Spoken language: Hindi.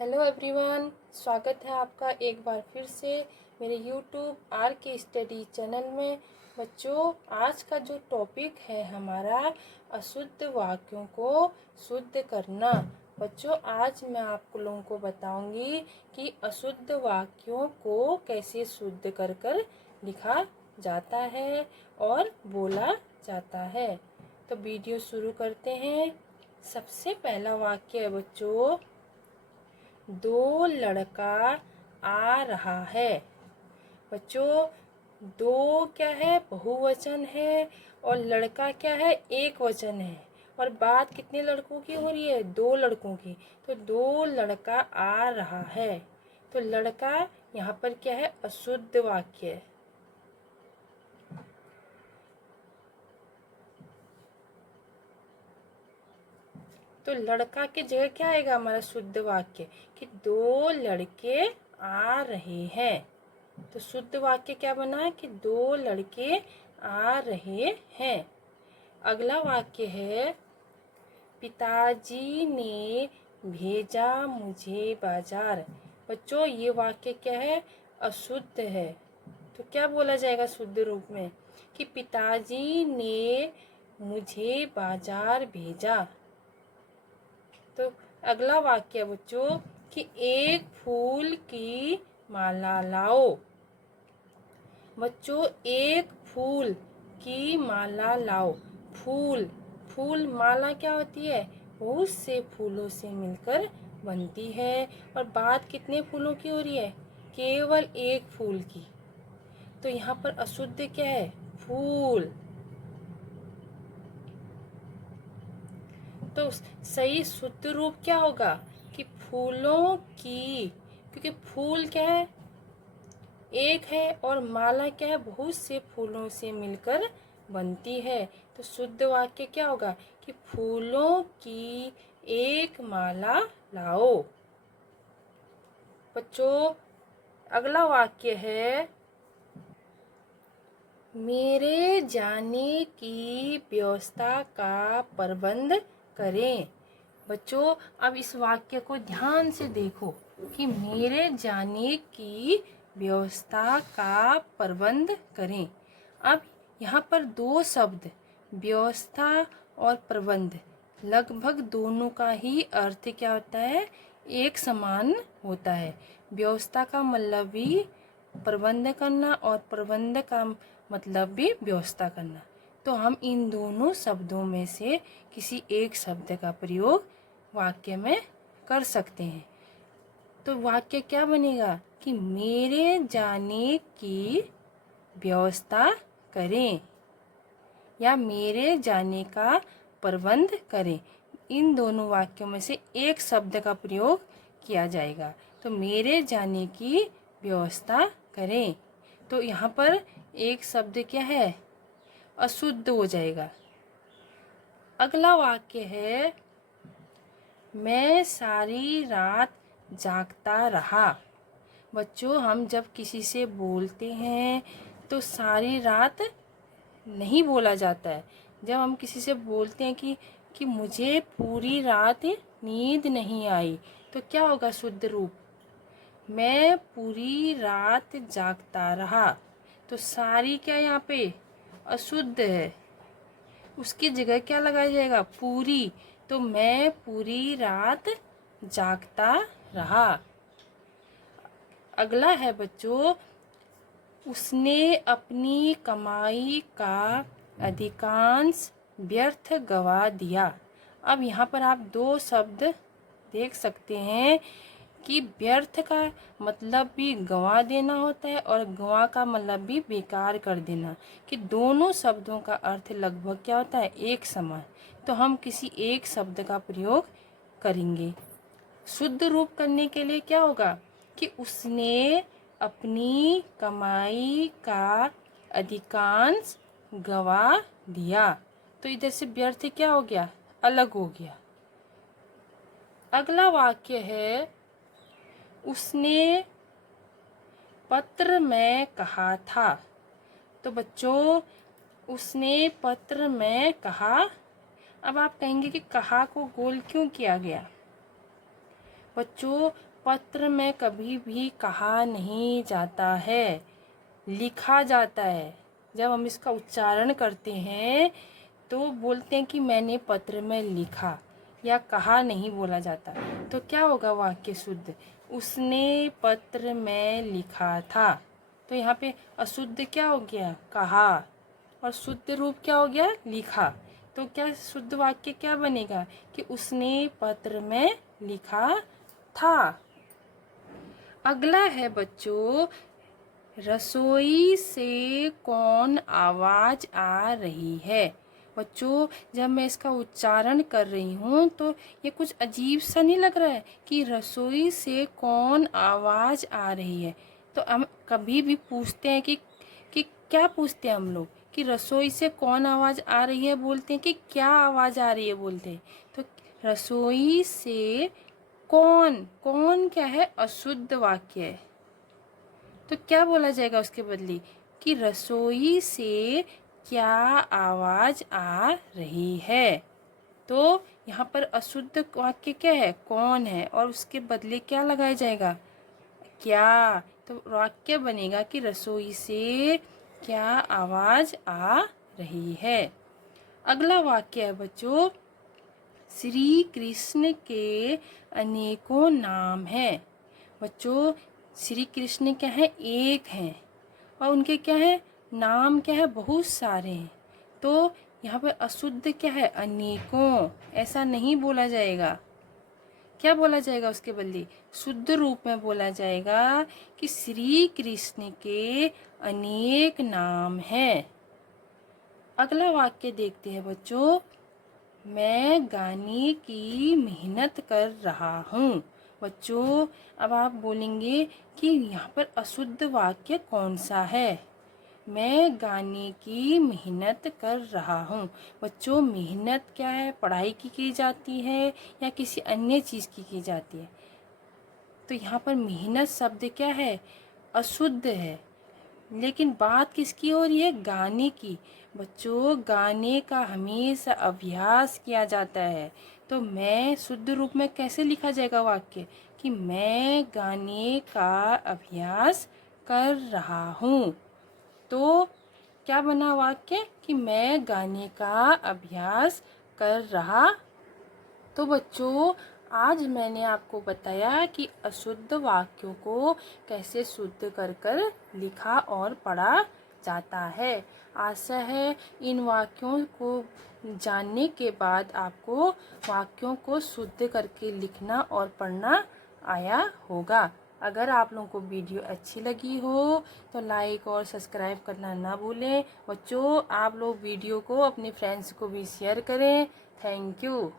हेलो एवरीवन, स्वागत है आपका एक बार फिर से मेरे यूट्यूब आर के स्टडी चैनल में। बच्चों, आज का जो टॉपिक है हमारा अशुद्ध वाक्यों को शुद्ध करना। बच्चों, आज मैं आप लोगों को बताऊंगी कि अशुद्ध वाक्यों को कैसे शुद्ध कर कर लिखा जाता है और बोला जाता है। तो वीडियो शुरू करते हैं। सबसे पहला वाक्य है बच्चों, दो लड़का आ रहा है। बच्चों, दो क्या है? बहुवचन है और लड़का क्या है? एक वचन है। और बात कितने लड़कों की हो रही है? दो लड़कों की। तो दो लड़का आ रहा है। तो लड़का यहाँ पर क्या है? अशुद्ध वाक्य है। तो लड़का की जगह क्या आएगा हमारा शुद्ध वाक्य? कि दो लड़के आ रहे हैं। तो शुद्ध वाक्य क्या बना है? कि दो लड़के आ रहे हैं। अगला वाक्य है, पिताजी ने भेजा मुझे बाजार। बच्चों, ये वाक्य क्या है? अशुद्ध है। तो क्या बोला जाएगा शुद्ध रूप में? कि पिताजी ने मुझे बाजार भेजा। तो अगला वाक्य बच्चों, कि एक फूल की माला लाओ। बच्चों, एक फूल की माला लाओ। फूल फूल माला क्या होती है? बहुत से फूलों से मिलकर बनती है। और बात कितने फूलों की हो रही है? केवल एक फूल की। तो यहाँ पर अशुद्ध क्या है? फूल। तो सही शुद्ध रूप क्या होगा? कि फूलों की, क्योंकि फूल क्या है? एक है और माला क्या है? बहुत से फूलों से मिलकर बनती है। तो शुद्ध वाक्य क्या होगा? कि फूलों की एक माला लाओ। बच्चों, अगला वाक्य है, मेरे जाने की व्यवस्था का प्रबंध करें। बच्चों, अब इस वाक्य को ध्यान से देखो कि मेरे जाने की व्यवस्था का प्रबंध करें। अब यहाँ पर दो शब्द, व्यवस्था और प्रबंध, लगभग दोनों का ही अर्थ क्या होता है? एक समान होता है। व्यवस्था का मतलब भी प्रबंध करना और प्रबंध का मतलब भी व्यवस्था करना। तो हम इन दोनों शब्दों में से किसी एक शब्द का प्रयोग वाक्य में कर सकते हैं। तो वाक्य क्या बनेगा? कि मेरे जाने की व्यवस्था करें या मेरे जाने का प्रबंध करें। इन दोनों वाक्यों में से एक शब्द का प्रयोग किया जाएगा। तो मेरे जाने की व्यवस्था करें। तो यहाँ पर एक शब्द क्या है? अशुद्ध हो जाएगा। अगला वाक्य है, मैं सारी रात जागता रहा। बच्चों, हम जब किसी से बोलते हैं तो सारी रात नहीं बोला जाता है। जब हम किसी से बोलते हैं कि मुझे पूरी रात नींद नहीं आई, तो क्या होगा शुद्ध रूप? मैं पूरी रात जागता रहा। तो सारी क्या यहाँ पे? अशुद्ध है। उसकी जगह क्या लगाया जाएगा? पूरी। तो मैं पूरी रात जागता रहा। अगला है बच्चों, उसने अपनी कमाई का अधिकांश व्यर्थ गवा दिया। अब यहाँ पर आप दो शब्द देख सकते हैं कि व्यर्थ का मतलब भी गंवा देना होता है और गंवा का मतलब भी बेकार कर देना। कि दोनों शब्दों का अर्थ लगभग क्या होता है? एक समान। तो हम किसी एक शब्द का प्रयोग करेंगे। शुद्ध रूप करने के लिए क्या होगा? कि उसने अपनी कमाई का अधिकांश गंवा दिया। तो इधर से व्यर्थ क्या हो गया? अलग हो गया। अगला वाक्य है, उसने पत्र में कहा था। तो बच्चों, उसने पत्र में कहा। अब आप कहेंगे कि कहा को गोल क्यों किया गया? बच्चों, पत्र में कभी भी कहा नहीं जाता है, लिखा जाता है। जब हम इसका उच्चारण करते हैं तो बोलते हैं कि मैंने पत्र में लिखा, या कहा नहीं बोला जाता। तो क्या होगा वाक्य शुद्ध? उसने पत्र में लिखा था। तो यहाँ पे अशुद्ध क्या हो गया? कहा। और शुद्ध रूप क्या हो गया? लिखा। तो क्या शुद्ध वाक्य क्या बनेगा? कि उसने पत्र में लिखा था। अगला है बच्चों, रसोई से कौन आवाज आ रही है? बच्चों, जब मैं इसका उच्चारण कर रही हूँ तो ये कुछ अजीब सा नहीं लग रहा है कि रसोई से कौन आवाज आ रही है? तो हम कभी भी पूछते हैं कि क्या पूछते हैं हम लोग? कि रसोई से कौन आवाज आ रही है बोलते हैं कि क्या आवाज आ रही है बोलते हैं? तो रसोई से कौन, कौन क्या है? अशुद्ध वाक्य है। तो क्या बोला जाएगा उसके बदले? कि रसोई से क्या आवाज आ रही है। तो यहाँ पर अशुद्ध वाक्य क्या है? कौन है, और उसके बदले क्या लगाया जाएगा? क्या। तो वाक्य बनेगा कि रसोई से क्या आवाज आ रही है। अगला वाक्य है बच्चों, श्री कृष्ण के अनेकों नाम हैं। बच्चों, श्री कृष्ण क्या है? एक हैं, और उनके क्या है? नाम क्या है? बहुत सारे हैं। तो यहाँ पर अशुद्ध क्या है? अनेकों। ऐसा नहीं बोला जाएगा। क्या बोला जाएगा उसके बदले? शुद्ध रूप में बोला जाएगा कि श्री कृष्ण के अनेक नाम हैं। अगला वाक्य देखते हैं बच्चों, मैं गाने की मेहनत कर रहा हूँ। बच्चों, अब आप बोलेंगे कि यहाँ पर अशुद्ध वाक्य कौन सा है? मैं गाने की मेहनत कर रहा हूँ। बच्चों, मेहनत क्या है? पढ़ाई की जाती है या किसी अन्य चीज़ की जाती है? तो यहाँ पर मेहनत शब्द क्या है? अशुद्ध है। लेकिन बात किसकी हो रही है? गाने की। बच्चों, गाने का हमेशा अभ्यास किया जाता है। तो मैं शुद्ध रूप में कैसे लिखा जाएगा वाक्य? कि मैं गाने का अभ्यास कर रहा हूँ। तो क्या बना वाक्य? कि मैं गाने का अभ्यास कर रहा। तो बच्चों, आज मैंने आपको बताया कि अशुद्ध वाक्यों को कैसे शुद्ध कर कर लिखा और पढ़ा जाता है। आशा है इन वाक्यों को जानने के बाद आपको वाक्यों को शुद्ध करके लिखना और पढ़ना आया होगा। अगर आप लोगों को वीडियो अच्छी लगी हो तो लाइक और सब्सक्राइब करना ना भूलें। बच्चों, आप लोग वीडियो को अपने फ्रेंड्स को भी शेयर करें। Thank you.